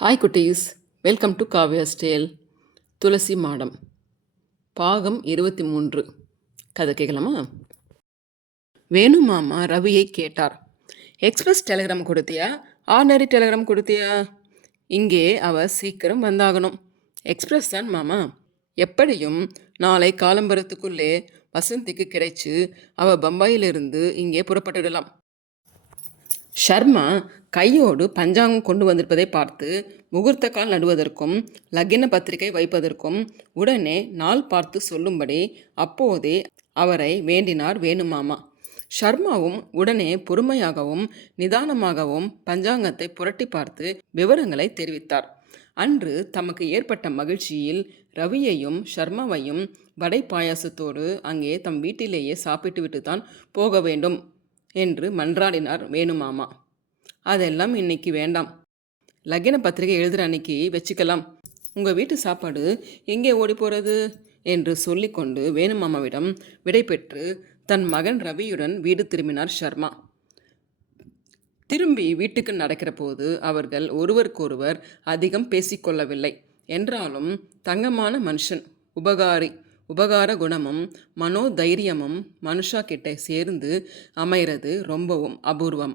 Hi குட்டீஸ். Welcome to Kaviya style துளசி மாடம். பாகம் இருபத்தி மூன்று கதை கேட்கலாமா? வேணு மாமா ரவியை கேட்டார். எக்ஸ்பிரஸ் டெலிகிராம் கொடுத்தியா? ஆர்டினரி டெலிகிராம் கொடுத்தியா? இங்கே அவ சீக்கிரம் வந்தாகணும். எக்ஸ்பிரஸ் தான் மாமா. எப்படியும் நாளை காலம்பரத்துக்குள்ளே வசந்திக்கு கிடைச்சு அவ பம்பாயிலிருந்து இங்கே புறப்பட்டுவிடலாம் ஷர்மா கையோடு பஞ்சாங்கம் கொண்டு வந்திருப்பதை பார்த்து முகூர்த்த கால் நடுவதற்கும் லக்கின பத்திரிகை வைப்பதற்கும் உடனே நாள் பார்த்து சொல்லும்படி அப்போதே அவரை வேண்டினார் வேணுமாமா. ஷர்மாவும் உடனே பொறுமையாகவும் நிதானமாகவும் பஞ்சாங்கத்தை புரட்டி பார்த்து விவரங்களை தெரிவித்தார். அன்று தமக்கு ஏற்பட்ட மகிழ்ச்சியில் ரவியையும் ஷர்மாவையும் வடை பாயாசத்தோடு அங்கே தம் வீட்டிலேயே சாப்பிட்டுவிட்டு தான் போக வேண்டும். என்று மன்றாடினார் வேணுமாமா. அதெல்லாம் இன்னைக்கு வேண்டாம். லக்கின பத்திரிகை எழுதுகிற அன்னைக்கு வச்சுக்கலாம். உங்கள் வீட்டு சாப்பாடு எங்கே ஓடி போகிறது என்று சொல்லிக்கொண்டு வேணுமாமாவிடம் விடை பெற்று தன் மகன் ரவியுடன் வீடு திரும்பினார் ஷர்மா. திரும்பி வீட்டுக்கு நடக்கிற போது அவர்கள் ஒருவருக்கொருவர் அதிகம் பேசிக்கொள்ளவில்லை. என்றாலும் தங்கமான மனுஷன் உபகாரி உபகார குணமும் மனோதைரியமும் மனுஷா கிட்ட சேர்ந்து அமைகிறது ரொம்பவும் அபூர்வம்.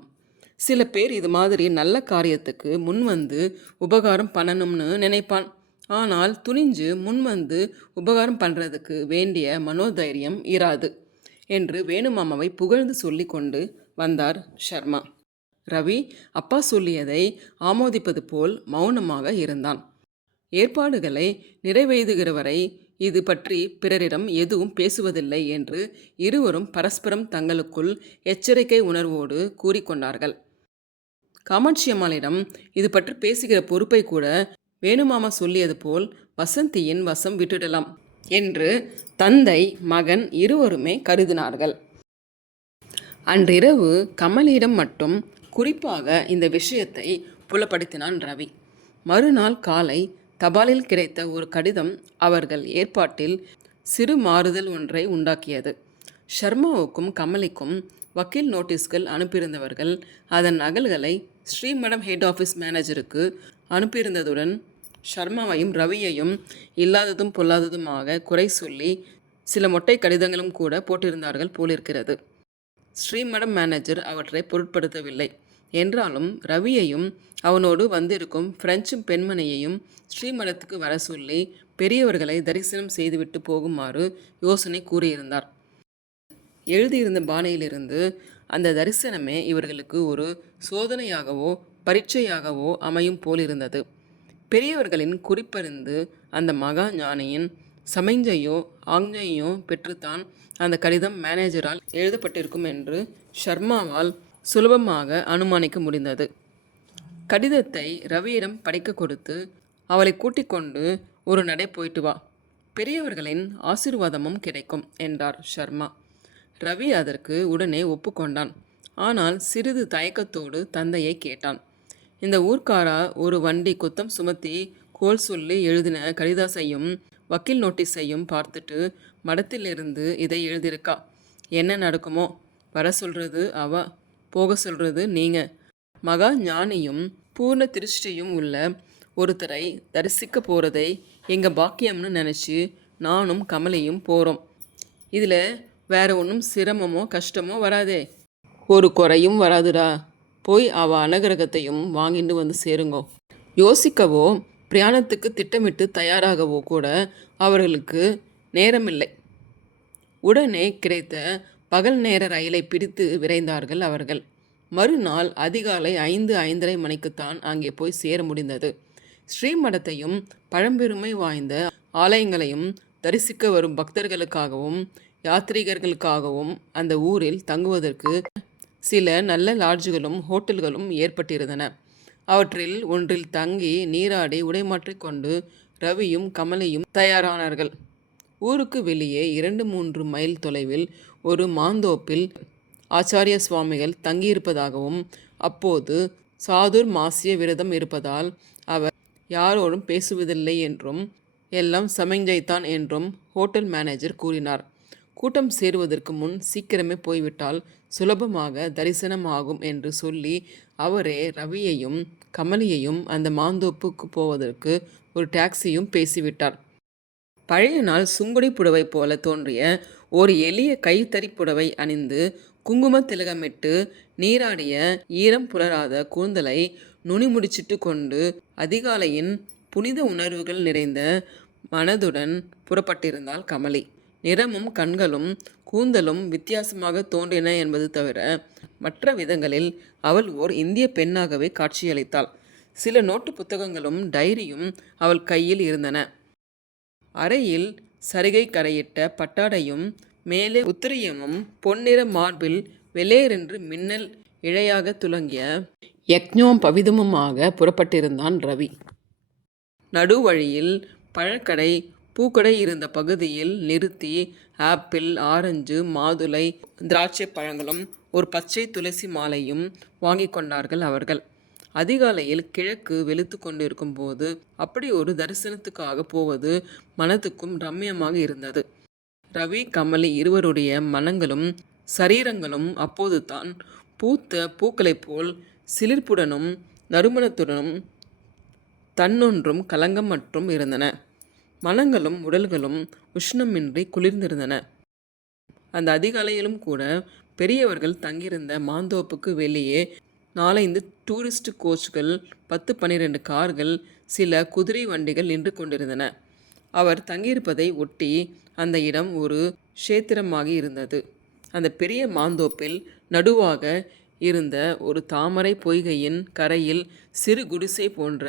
சில பேர் இது மாதிரி நல்ல காரியத்துக்கு முன் வந்து உபகாரம் பண்ணணும்னு நினைப்பான். ஆனால் துணிஞ்சு முன் வந்து உபகாரம் பண்ணுறதுக்கு வேண்டிய மனோதைரியம் இராது என்று வேணுமாமாவை புகழ்ந்து சொல்லி கொண்டு வந்தார் ஷர்மா. ரவி அப்பா சொல்லியதை ஆமோதிப்பது போல் மௌனமாக இருந்தான். ஏற்பாடுகளை நிறைவேதுகிறவரை இது பற்றி பிறரிடம் எதுவும் பேசுவதில்லை என்று இருவரும் பரஸ்பரம் தங்களுக்குள் எச்சரிக்கை உணர்வோடு கூறிக்கொண்டார்கள். காமாட்சியம்மாளிடம் இது பற்றி பேசுகிற பொறுப்பை கூட வேணுமாமா சொல்லியது போல் வசந்தியின் வசம் விட்டுடலாம் என்று தந்தை மகன் இருவருமே கருதினார்கள். அன்றிரவு கமலியிடம் மட்டும் குறிப்பாக இந்த விஷயத்தை புலப்படுத்தினான் ரவி. மறுநாள் காலை தபாலில் கிடைத்த ஒரு கடிதம் அவர்கள் ஏற்பாட்டில் சிறு மாறுதல் ஒன்றை உண்டாக்கியது. ஷர்மாவுக்கும் கமலிக்கும் வக்கீல் நோட்டீஸ்கள் அனுப்பியிருந்தவர்கள் அதன் நகல்களை ஸ்ரீமடம் ஹெட் ஆஃபீஸ் மேனேஜருக்கு அனுப்பியிருந்ததுடன் ஷர்மாவையும் ரவியையும் இல்லாததும் பொல்லாததுமாக குறை சொல்லி சில மொட்டை கடிதங்களும் கூட போட்டிருந்தார்கள் போலிருக்கிறது. ஸ்ரீமடம் மேனேஜர் அவற்றை பொருட்படுத்தவில்லை. என்றாலும் ரவியையும் அவனோடு வந்திருக்கும் பிரெஞ்சு பெண்மணியையும் ஸ்ரீமடத்துக்கு வர சொல்லி பெரியவர்களை தரிசனம் செய்துவிட்டு போகுமாறு யோசனை கூறியிருந்தார். எழுதியிருந்த பானையிலிருந்து அந்த தரிசனமே இவர்களுக்கு ஒரு சோதனையாகவோ பரீட்சையாகவோ அமையும் போலிருந்தது. பெரியவர்களின் குறிப்பறிந்து அந்த மகா ஞானியின் சமைஞ்சையோ ஆங்ஞையோ பெற்றுத்தான் அந்த கடிதம் மேனேஜரால் எழுதப்பட்டிருக்கும் என்று ஷர்மாவால் சுலபமாக அனுமானிக்க முடிந்தது. கடிதத்தை ரவியிடம் படிக்க கொடுத்து அவளை கூட்டிக் கொண்டு ஒரு நடை போயிட்டு வா. பெரியவர்களின் ஆசீர்வாதமும் கிடைக்கும் என்றார் ஷர்மா. ரவி அதற்கு உடனே ஒப்புக்கொண்டான் ஆனால் சிறிது தயக்கத்தோடு தந்தையை கேட்டான். இந்த ஊர்க்காரா ஒரு வண்டி குத்தம் சுமத்தி கோல் சொல்லி எழுதின கடிதாசையும் வக்கீல் நோட்டீஸையும் பார்த்துட்டு மடத்திலிருந்து இதை எழுதியிருக்கா. என்ன நடக்குமோ? வர சொல்கிறது அவ. போக சொல்கிறது நீங்கள் மகா ஞானியும் பூர்ண திருஷ்டியும் உள்ள ஒருத்தரை தரிசிக்க போகிறதை எங்கள் பாக்கியம்னு நினச்சி நானும் கமலையும் போகிறோம் இதில் வேற ஒன்றும் சிரமமோ கஷ்டமோ வராதே. ஒரு குறையும் வராதுடா. போய் அவ அனுகிரகத்தையும் வாங்கிட்டு வந்து சேருங்கோ. யோசிக்கவோ பிரயாணத்துக்கு திட்டமிட்டு தயாராகவோ கூட அவர்களுக்கு நேரமில்லை. உடனே கிடைத்த பகல் நேர ரயிலை பிடித்து விரைந்தார்கள் அவர்கள். மறுநாள் அதிகாலை ஐந்து ஐந்தரை மணிக்குத்தான் அங்கே போய் சேர முடிந்தது. ஸ்ரீமடத்தையும் பழம்பெருமை வாய்ந்த ஆலயங்களையும் தரிசிக்க வரும் பக்தர்களுக்காகவும் யாத்ரீகர்களுக்காகவும் அந்த ஊரில் தங்குவதற்கு சில நல்ல லாட்ஜுகளும் ஹோட்டல்களும் ஏற்பட்டிருந்தன. அவற்றில் ஒன்றில் தங்கி நீராடி உடைமாற்றிக்கொண்டு ரவியும் கமலையும் தயாரானார்கள். ஊருக்கு வெளியே இரண்டு மூன்று மைல் தொலைவில் ஒரு மாந்தோப்பில் ஆச்சாரிய சுவாமிகள் தங்கியிருப்பதாகவும் அப்போது சாதுர் மாசிய விரதம் இருப்பதால் அவர் யாரோடும் பேசுவதில்லை என்றும் எல்லாம் சமிஞ்சைத்தான் என்றும் ஹோட்டல் மேனேஜர் கூறினார். கூட்டம் சேருவதற்கு முன் சீக்கிரமே போய்விட்டால் சுலபமாக தரிசனமாகும் என்று சொல்லி அவரே ரவியையும் கமலியையும் அந்த மாந்தோப்புக்கு போவதற்கு ஒரு டாக்ஸியும் பேசிவிட்டார். பழைய நாள் சுங்குடி புடவை போல தோன்றிய ஒரு எளிய கைத்தறிப்புடவை அணிந்து குங்கும திலகமிட்டு நீராடிய ஈரம் புலராத கூந்தலை நுனி முடிச்சிட்டு கொண்டு அதிகாலையின் புனித உணர்வுகள் நிறைந்த மனதுடன் புறப்பட்டிருந்தாள் கமலி. நிறமும் கண்களும் கூந்தலும் வித்தியாசமாக தோன்றின என்பது தவிர மற்ற விதங்களில் அவள் ஓர் இந்திய பெண்ணாகவே காட்சியளித்தாள். சில நோட்டு புத்தகங்களும் டைரியும் அவள் கையில் இருந்தன. அறையில் சரிகை கரையிட்ட பட்டாடையும் மேலே உத்திரியமும் பொன்னிற மார்பில் வெளேரென்று மின்னல் இழையாக துலங்கிய யக்ஞோம் பவிதமுமாக புறப்பட்டிருந்தான் ரவி. நடுவழியில் பழக்கடை பூக்கடை இருந்த பகுதியில் நிறுத்தி ஆப்பிள் ஆரஞ்சு மாதுளை திராட்சை பழங்களும் ஒரு பச்சை துளசி மாலையும் வாங்கி கொண்டார்கள் அவர்கள். அதிகாலையில் கிழக்கு வெளுத்து கொண்டிருக்கும் போது அப்படி ஒரு தரிசனத்துக்காக போவது மனத்துக்கும் ரம்யமாக இருந்தது. ரவி கமலி இருவருடைய மனங்களும் சரீரங்களும் அப்போது தான் பூத்த பூக்களைப் போல் சிலிர்ப்புடனும் நறுமணத்துடனும் தன்னொன்றும் கலங்கம் மற்றும் இருந்தன. மனங்களும் உடல்களும் உஷ்ணமின்றி குளிர்ந்திருந்தன. அந்த அதிகாலையிலும் கூட பெரியவர்கள் தங்கியிருந்த மாந்தோப்புக்கு வெளியே நாலைந்து டூரிஸ்ட் கோச்கள் பத்து பன்னிரண்டு கார்கள் சில குதிரை வண்டிகள் நின்று கொண்டிருந்தன. அவர் தங்கியிருப்பதை ஒட்டி அந்த இடம் ஒரு க்ஷேத்திரமாகி இருந்தது. அந்த பெரிய மாந்தோப்பில் நடுவாக இருந்த ஒரு தாமரை பொய்கையின் கரையில் சிறு குடிசை போன்ற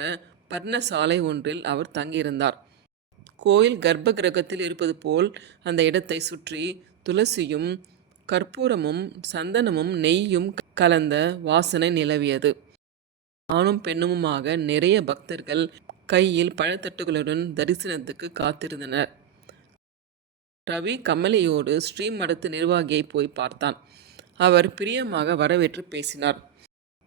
பர்ணசாலை ஒன்றில் அவர் தங்கியிருந்தார். கோயில் கர்ப்ப கிரகத்தில் இருப்பது போல் அந்த இடத்தை சுற்றி துளசியும் கற்பூரமும் சந்தனமும் நெய்யும் கலந்த வாசனை நிலவியது. ஆணும் பெண்ணுமாக நிறைய பக்தர்கள் கையில் பழத்தட்டுகளுடன் தரிசனத்துக்கு காத்திருந்தனர். ரவி கமலையோடு ஸ்ரீமடத்து நிர்வாகியை போய் பார்த்தான். அவர் பிரியமாக வரவேற்று பேசினார்.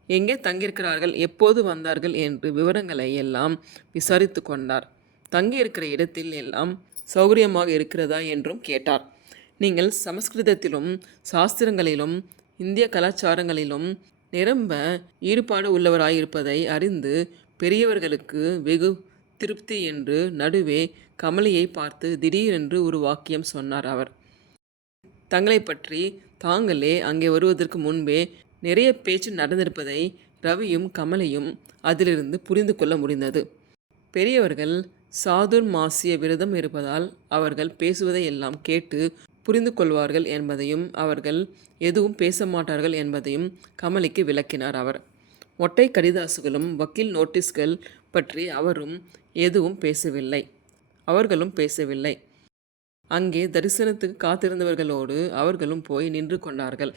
எங்கே தங்கியிருக்கிறார்கள்? எப்போது வந்தார்கள்? என்று விவரங்களை எல்லாம் விசாரித்து கொண்டார். தங்கியிருக்கிற இடத்தில் எல்லாம் சௌகரியமாக இருக்கிறதா? என்றும் கேட்டார். நீங்கள் சமஸ்கிருதத்திலும் சாஸ்திரங்களிலும் இந்திய கலாச்சாரங்களிலும் நிரம்ப ஈடுபாடு உள்ளவராயிருப்பதை அறிந்து பெரியவர்களுக்கு வெகு திருப்தி என்று நடுவே கமலியை பார்த்து திடீரென்று ஒரு வாக்கியம் சொன்னார் அவர். தங்களை பற்றி தாங்களே அங்கே வருவதற்கு முன்பே நிறைய பேச்சு நடந்திருப்பதை ரவியும் கமலையும் அதிலிருந்து புரிந்து கொள்ள முடிந்தது. பெரியவர்கள் சாதுர் மாசிய விரதம் இருப்பதால் அவர்கள் பேசுவதை எல்லாம் கேட்டு புரிந்து கொள்வார்கள் என்பதையும் அவர்கள் எதுவும் பேச மாட்டார்கள் என்பதையும் கமலிக்கு விளக்கினார் அவர். மொட்டை கடிதாசுகளும் வக்கீல் நோட்டீஸ்கள் பற்றி அவரும் எதுவும் பேசவில்லை. அவர்களும் பேசவில்லை. அங்கே தரிசனத்துக்கு காத்திருந்தவர்களோடு அவர்களும் போய் நின்று கொண்டார்கள்.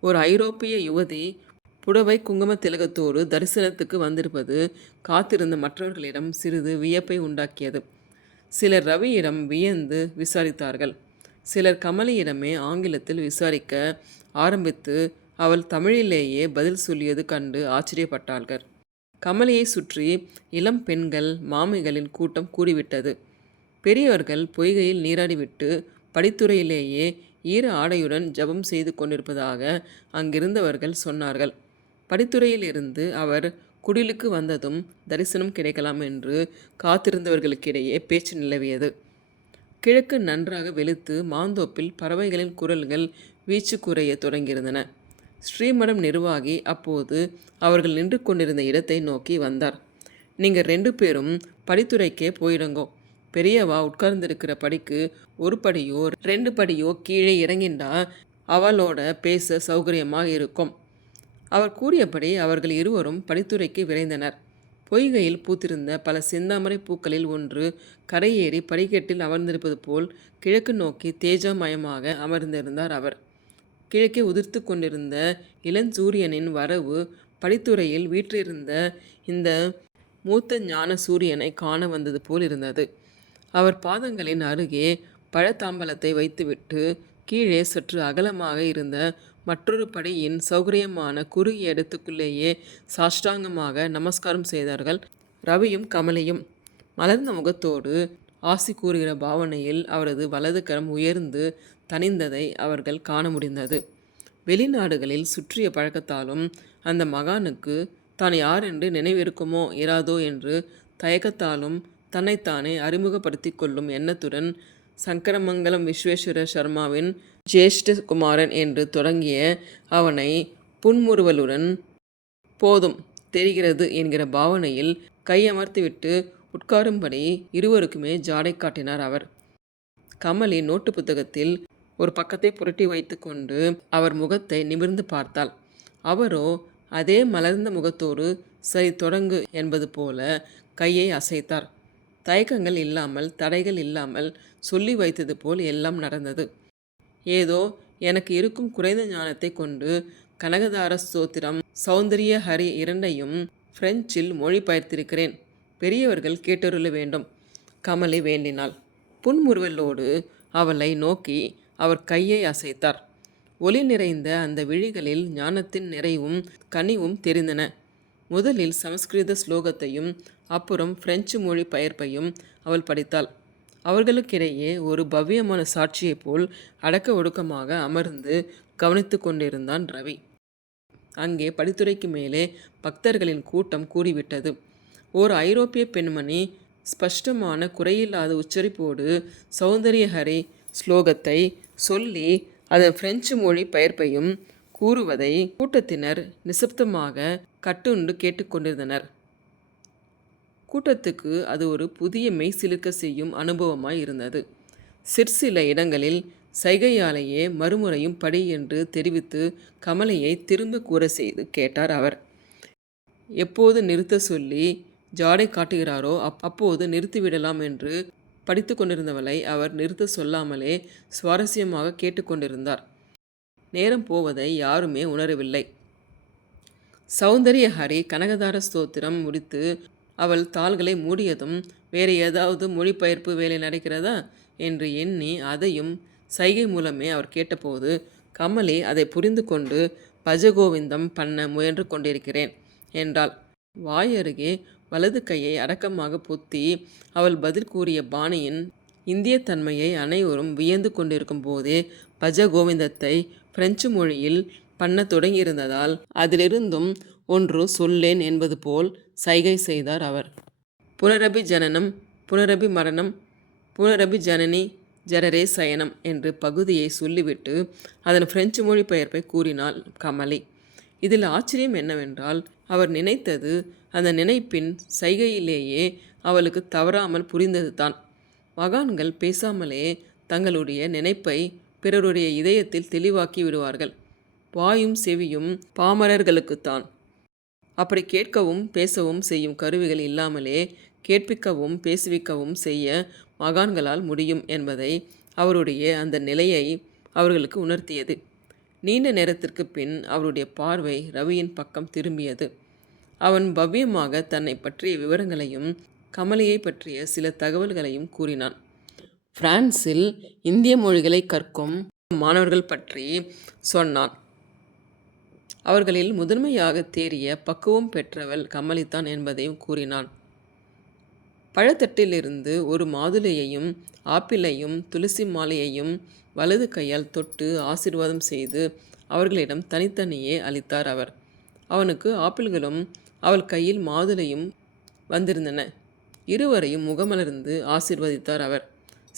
ஒரு ஐரோப்பிய யுவதி புடவை குங்கும திலகத்தோடு தரிசனத்துக்கு வந்திருப்பது காத்திருந்த மற்றவர்களிடம் சிறிது வியப்பை உண்டாக்கியது. சிலர் ரவியிடம் வியந்து விசாரித்தார்கள். சிலர் கமலியிடமே ஆங்கிலத்தில் விசாரிக்க ஆரம்பித்து அவள் தமிழிலேயே பதில் சொல்லியது கண்டு ஆச்சரியப்பட்டார்கள். கமலியை சுற்றி இளம் பெண்கள் மாமிகளின் கூட்டம் கூடிவிட்டது. பெரியவர்கள் பொய்கையில் நீராடிவிட்டு படித்துறையிலேயே ஈர ஆடையுடன் ஜபம் செய்து கொண்டிருப்பதாக அங்கிருந்தவர்கள் சொன்னார்கள். படித்துறையிலிருந்து அவர் குடிலுக்கு வந்ததும் தரிசனம் கிடைக்கலாம் என்று காத்திருந்தவர்களுக்கிடையே பேச்சு நிலவியது. கிழக்கு நன்றாக வெளுத்து மாந்தோப்பில் பறவைகளின் குரல்கள் வீச்சு குறைய தொடங்கியிருந்தன. ஸ்ரீமடம் நிர்வாகி அப்போது அவர்கள் நின்று கொண்டிருந்த இடத்தை நோக்கி வந்தார். நீங்கள் ரெண்டு பேரும் படித்துறைக்கே போயிடுங்கோ. பெரியவா உட்கார்ந்திருக்கிற படிக்கு ஒரு படியோ ரெண்டு படியோ கீழே இறங்கிண்டா அவளோட பேச சௌகரியமாக இருக்கும் அவர் கூறியபடி அவர்கள் இருவரும் படித்துறைக்கு விரைந்தனர். பொய்கையில் பூத்திருந்த பல செந்தாமரை பூக்களில் ஒன்று கரையேறி படிக்கட்டில் அமர்ந்திருப்பது போல் கிழக்கு நோக்கி தேஜமயமாக அமர்ந்திருந்தார் அவர். கிழக்கே உதிர்த்து கொண்டிருந்த இளஞ்சூரியனின் வரவு படித்துறையில் வீற்றிருந்த இந்த மூத்த ஞான சூரியனை காண வந்தது போல் இருந்தது. அவர் பாதங்களின் அருகே பழத்தாம்பலத்தை வைத்துவிட்டு கீழே சற்று அகலமாக இருந்த மற்றொரு படையின் சௌகரியமான குறுகிய இடத்துக்குள்ளேயே சாஷ்டாங்கமாக நமஸ்காரம் செய்தார்கள். ரவியும் கமலையும் மலர்ந்த முகத்தோடு ஆசி கூறுகிற பாவனையில் அவரது வலது கரம் உயர்ந்து தணிந்ததை அவர்கள் காண முடிந்தது. வெளிநாடுகளில் சுற்றிய பழக்கத்தாலும் அந்த மகானுக்கு தான் யார் என்று நினைவிருக்குமோ இராதோ என்று தயக்கத்தாலும் தன்னைத்தானே அறிமுகப்படுத்தி கொள்ளும் எண்ணத்துடன் சங்கரமங்கலம் விஸ்வேஸ்வர சர்மாவின் ஜேஷ்ட குமாரன் என்று தொடங்கிய அவனை புன்முறுவலுடன் போதும் தெரிகிறது என்கிற பாவனையில் கையமர்த்திவிட்டு உட்காரும்படி இருவருக்குமே ஜாடை காட்டினார் அவர். கமலி நோட்டு புத்தகத்தில் ஒரு பக்கத்தை புரட்டி வைத்துக்கொண்டு அவர் முகத்தை நிமிர்ந்து பார்த்தாள். அவரோ அதே மலர்ந்த முகத்தோடு சரி தொடங்கு என்பது போல கையை அசைத்தார். தயக்கங்கள் இல்லாமல் தடைகள் இல்லாமல் சொல்லி வைத்தது போல் எல்லாம் நடந்தது. ஏதோ எனக்கு இருக்கும் குறைந்த ஞானத்தை கொண்டு கனகதார ஸ்தோத்திரம் சௌந்தரிய ஹரி இரண்டையும் பிரெஞ்சில் மொழிபெயர்த்திருக்கிறேன். பெரியவர்கள் கேட்டருள வேண்டும். கமலை வேண்டினாள். புன்முறுவலோடு அவளை நோக்கி அவர் கையை அசைத்தார். ஒளி நிறைந்த அந்த விழிகளில் ஞானத்தின் நிறைவும் கனிவும் தெரிந்தன. முதலில் சமஸ்கிருத ஸ்லோகத்தையும் அப்புறம் பிரெஞ்சு மொழி பெயர்ப்பையும் அவள் படித்தாள். அவர்களுக்கிடையே ஒரு பவ்யமான சாட்சியைப் போல் அடக்க ஒடுக்கமாக அமர்ந்து கவனித்து கொண்டிருந்தான் ரவி. அங்கே படித்துறைக்கு மேலே பக்தர்களின் கூட்டம் கூடிவிட்டது. ஓர் ஐரோப்பிய பெண்மணி ஸ்பஷ்டமான குறையில்லாத உச்சரிப்போடு சௌந்தரியஹரி ஸ்லோகத்தை சொல்லி அதன் பிரெஞ்சு மொழி பெயர்ப்பையும் கூறுவதை கூட்டத்தினர் நிசப்தமாக கட்டுண்டு கேட்டுக்கொண்டிருந்தனர் கூட்டத்துக்கு அது ஒரு புதிய மெய் சிலுக்க செய்யும் அனுபவமாய் இருந்தது. சிற்சில இடங்களில் சைகையாலேயே மறுமுறையும் படி என்று தெரிவித்து கமலையை திரும்ப கூற செய்து கேட்டார் அவர். எப்போது நிறுத்த சொல்லி ஜாடை காட்டுகிறாரோ அப் அப்போது நிறுத்திவிடலாம் என்று படித்து கொண்டிருந்தவளை அவர் நிறுத்த சொல்லாமலே சுவாரஸ்யமாக கேட்டுக்கொண்டிருந்தார் நேரம் போவதை யாருமே உணரவில்லை. சௌந்தரிய ஹரி கனகதார ஸ்தோத்திரம் முடித்து அவள் தாள்களை மூடியதும் வேறு ஏதாவது மொழிபெயர்ப்பு வேலை நடக்கிறதா? என்று எண்ணி அதையும் சைகை மூலமே அவர் கேட்டபோது கமலி அதை புரிந்து கொண்டு பஜகோவிந்தம் பண்ண முயன்று கொண்டிருக்கிறேன் என்றாள். வாய் அருகே வலது கையை அடக்கமாக பொத்தி அவள் பதில் கூறிய பாணியின் இந்திய தன்மையை அனைவரும் வியந்து கொண்டிருக்கும் போதே பஜ கோவிந்தத்தை பிரெஞ்சு மொழியில் பண்ண தொடங்கியிருந்ததால் அதிலிருந்தும் ஒன்று சொல்லேன் என்பது போல் சைகை செய்தார் அவர். புனரபி ஜனனம் புனரபி மரணம் புனரபி ஜனனி ஜரரே சயனம் என்று பகுதியை சொல்லிவிட்டு அதன் பிரெஞ்சு மொழி பெயர்ப்பை கூறினாள் கமலி. இதில் ஆச்சரியம் என்னவென்றால் அவர் நினைத்தது அந்த நினைப்பின் சைகையிலேயே அவளுக்கு தவறாமல் புரிந்தது தான் மகான்கள் பேசாமலே தங்களுடைய நினைப்பை பிறருடைய இதயத்தில் தெளிவாக்கி விடுவார்கள். வாயும் செவியும் பாமரர்களுக்குத்தான். அப்படி கேட்கவும் பேசவும் செய்யும் கருவிகள் இல்லாமலே கேட்பிக்கவும் பேசுவிக்கவும் செய்ய மகான்களால் முடியும் என்பதை அவருடைய அந்த நிலையை அவர்களுக்கு உணர்த்தியது. நீண்ட நேரத்திற்கு பின் அவருடைய பார்வை ரவியின் பக்கம் திரும்பியது. அவன் பவ்யமாக தன்னை பற்றிய விவரங்களையும் கமலையை பற்றிய சில தகவல்களையும் கூறினான். பிரான்சில் இந்திய மொழிகளை கற்கும் மாணவர்கள் பற்றி சொன்னான். அவர்களில் முதன்மையாக தேறிய பக்குவம் பெற்றவள் கமலித்தான் என்பதையும் கூறினான். பழத்தட்டிலிருந்து ஒரு மாதுளையையும் ஆப்பிளையும் துளசி மாலையையும் வலது கையால் தொட்டு ஆசிர்வாதம் செய்து அவர்களிடம் தனித்தனியே அளித்தார் அவர். அவனுக்கு ஆப்பிள்களும் அவள் கையில் மாதுளையும் வந்திருந்தன. இருவரையும் முகமலர்ந்து ஆசிர்வதித்தார் அவர்.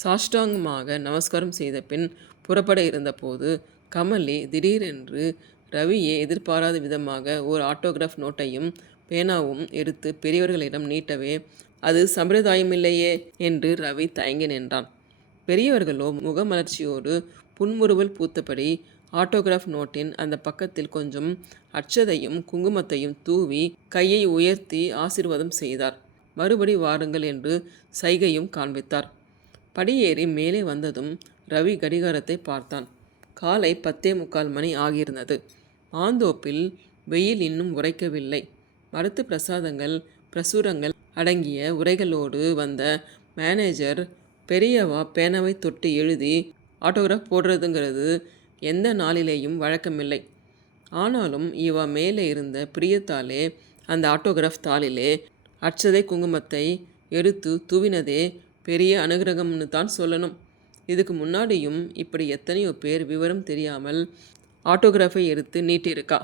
சாஷ்டாங்கமாக நமஸ்காரம் செய்த பின் புறப்பட இருந்தபோது கமலி திடீரென்று ரவியே எதிர்பாராத விதமாக ஓர் ஆட்டோகிராஃப் நோட்டையும் பேனாவும் எடுத்து பெரியவர்களிடம் நீட்டவே அது சம்பிரதாயமில்லையே என்று ரவி தயங்கி நின்றான். பெரியவர்களோ முகமலர்ச்சியோடு புன்முறுவல் பூத்தபடி ஆட்டோகிராஃப் நோட்டின் அந்த பக்கத்தில் கொஞ்சம் அச்சதையும் குங்குமத்தையும் தூவி கையை உயர்த்தி ஆசிர்வாதம் செய்தார். மறுபடி வாருங்கள் என்று சைகையும் காண்பித்தார். படியேறி மேலே வந்ததும் ரவி கடிகாரத்தை பார்த்தான். காலை பத்தே முக்கால் மணி ஆகியிருந்தது. ஆந்தோப்பில் வெயில் இன்னும் உரைக்கவில்லை. மருத்து பிரசாதங்கள் பிரசுரங்கள் அடங்கிய உரைகளோடு வந்த மேனேஜர் பெரியவா பேனாவை தொட்டு எழுதி ஆட்டோகிராஃப் போடுறதுங்கிறது எந்த நாளிலேயும் வழக்கமில்லை. ஆனாலும் இவ மேலே இருந்த பிரியத்தாலே அந்த ஆட்டோகிராஃப் தாளிலே அச்சதை குங்குமத்தை எடுத்து தூவினதே பெரிய அனுகிரகம்னு தான் சொல்லணும். இதுக்கு முன்னாடியும் இப்படி எத்தனையோ பேர் விவரம் தெரியாமல் ஆட்டோகிராஃபை எடுத்து நீட்டியிருக்கா.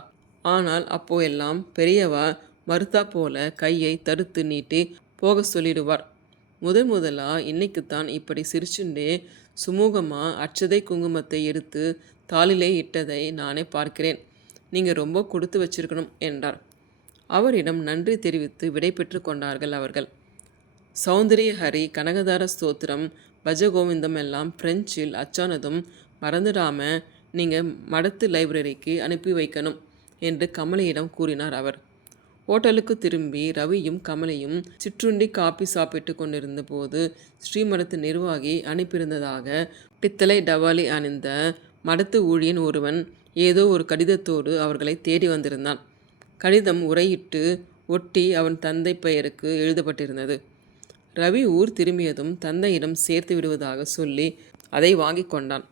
ஆனால் அப்போ எல்லாம் பெரியவா மறுத்தா போல கையை தடுத்து நீட்டி போக சொல்லிடுவார். முதன் முதலா இன்னைக்குத்தான் இப்படி சிரிச்சுண்டே சுமூகமா அச்சதை குங்குமத்தை எடுத்து தாளிலே இட்டதை நானே பார்க்கிறேன். நீங்கள் ரொம்ப கொடுத்து வச்சிருக்கணும் என்றார். அவரிடம் நன்றி தெரிவித்து விடை பெற்று கொண்டார்கள் அவர்கள். சௌந்தரிய ஹரி கனகதார ஸ்தோத்திரம் பஜகோவிந்தம் எல்லாம் பிரெஞ்சில் அச்சானதும் மறந்துடாம நீங்கள் மடத்து லைப்ரரிக்கு அனுப்பி வைக்கணும் என்று கமலையிடம் கூறினார் அவர். ஹோட்டலுக்கு திரும்பி ரவியும் கமலையும் சிற்றுண்டி காப்பி சாப்பிட்டு கொண்டிருந்த போது ஸ்ரீமடத்து நிர்வாகி அனுப்பியிருந்ததாக பித்தளை டவாலி அணிந்த மடத்து ஊழியன் ஒருவன் ஏதோ ஒரு கடிதத்தோடு அவர்களை தேடி வந்திருந்தான். கடிதம் உரையிட்டு ஒட்டி அவன் தந்தை பெயருக்கு எழுதப்பட்டிருந்தது. ரவி ஊர் திரும்பியதும் தந்தையிடம் சேர்த்து விடுவதாக சொல்லி அதை வாங்கி கொண்டான்.